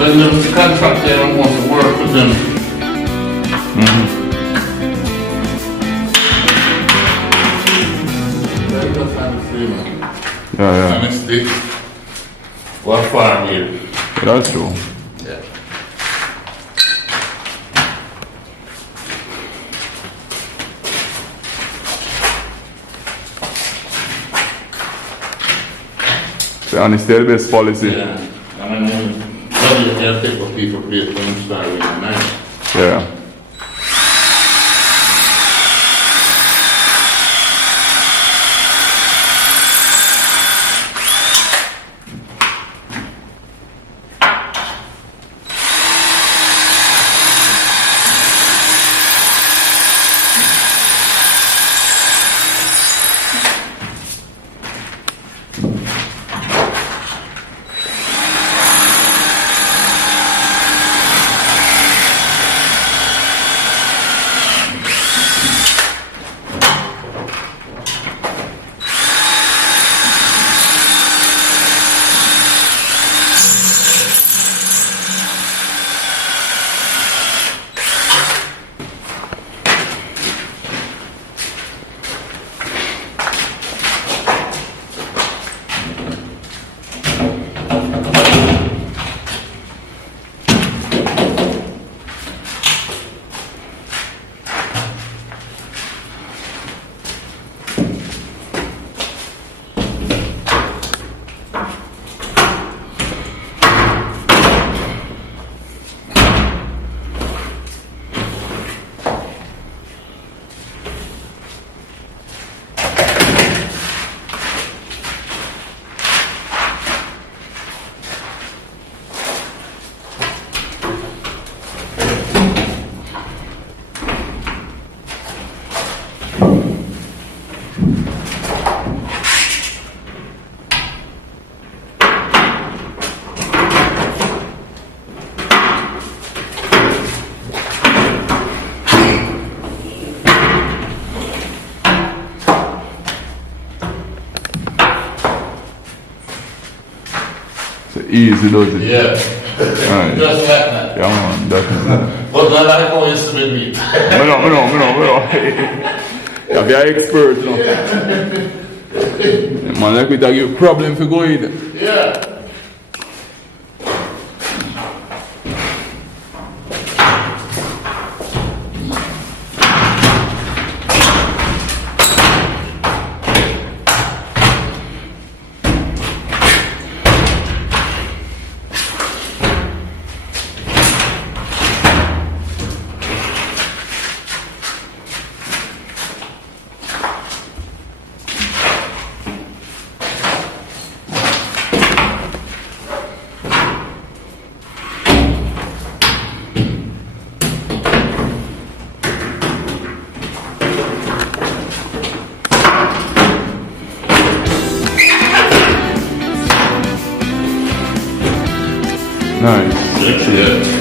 when the contractor don't want to work with them. Very good time to see, man. Yeah. Honestly, what farm here? That's true. Yeah. And it's still the best policy. Yeah. And then, what you can take for people play from start really nice. Yeah. So easy does it. Yeah. Right. Just like that. Yeah, man, definitely. But not like how it used to be meat. Me no. You be an expert, you know. Man, like me to give you problem for going. Yeah. Nice. Yeah.